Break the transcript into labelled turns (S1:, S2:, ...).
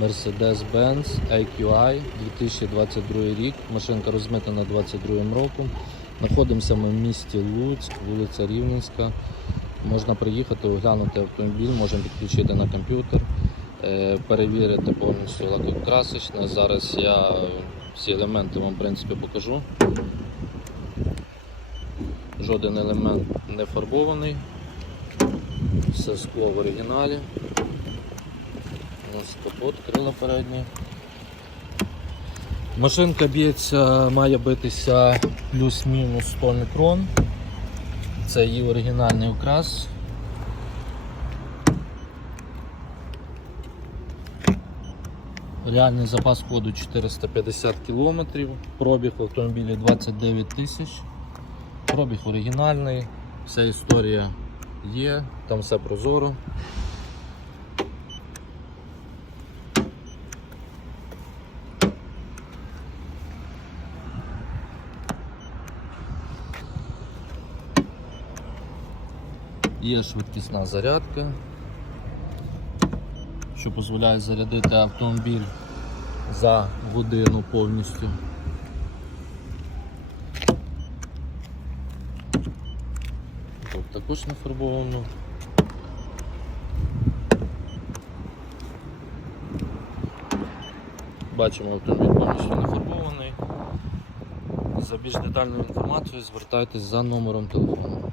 S1: Mercedes-Benz AQI 2022 рік. Машинка розмитана 22 роком. Знаходимося ми в місті Луцьк, вулиця Рівненська. Можна приїхати, оглянути автомобіль, можемо підключити на комп'ютер, е, перевірити повністю лакокрасочне. Зараз я всі елементи вам в принципі покажу. Жоден елемент не фарбований. Все скло в оригіналі. Ось капот, крила передні. Машинка б'ється, має битися плюс-мінус 100 мікрон. Це її оригінальний окрас. Реальний запас ходу 450 км, пробіг в автомобілі 29 тисяч. Пробіг оригінальний, вся історія є, там все прозоро. Є швидкісна зарядка, що дозволяє зарядити автомобіль за годину повністю. Тут також не фарбовано. Бачимо автомобіль повністю не фарбований. За більш детальною інформацією звертайтесь за номером телефону.